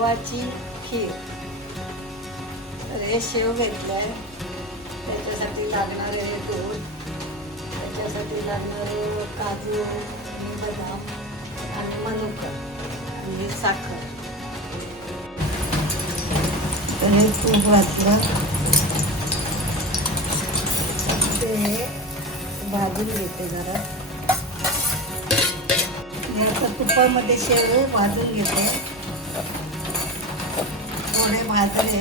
गव्हाची खीर. तर हे शेव घेतलं आहे त्याच्यासाठी लागणारे दूध त्याच्यासाठी लागणारे काजू आणि बदाम आणि मनुका आणि साखर. हे तूप घातलं. ते भाजून घेते जरा. तुपामध्ये शेव भाजून घेते. थोडे भाजले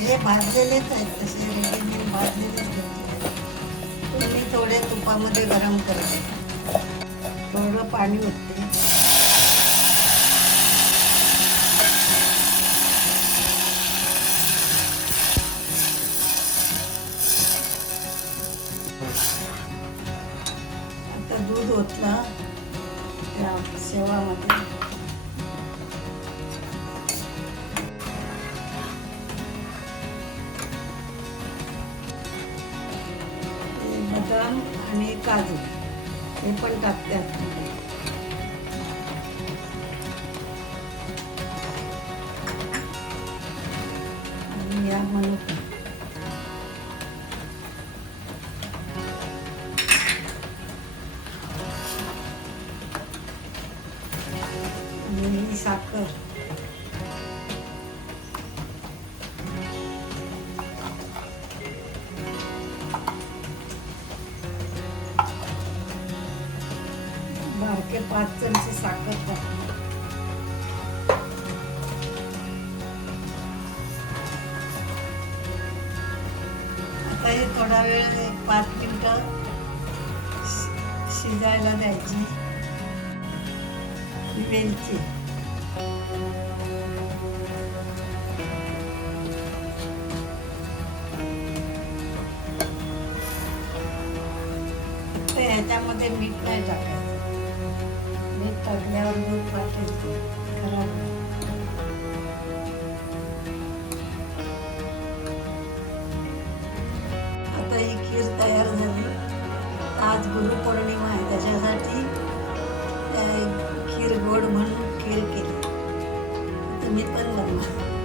हे भाजलेलेच आहेत तसे रेडीमेड भाजलेलेच घेतले तुम्ही थोडे तुपामध्ये गरम करते थोडं पाणी होते आता दूध ओतला. त्या शेवामध्ये बदाम आणि काजू हे पण टाकते आणि या मनुका. आणि साखर. सारखे पाच चमचे साखर टाकली आता हे थोडा वेळ एक पाच मिनटं शि- शिजायला द्यायची. वेलची. ह्याच्यामध्ये मीठ नाही टाकायचं. तळल्यावर दूध वाटायचं खराब आता ही खीर तयार झाली. आज गुरुपौर्णिमा आहे. त्याच्यासाठी खीर गोड म्हणून खीर केली. तुम्ही पण बनवा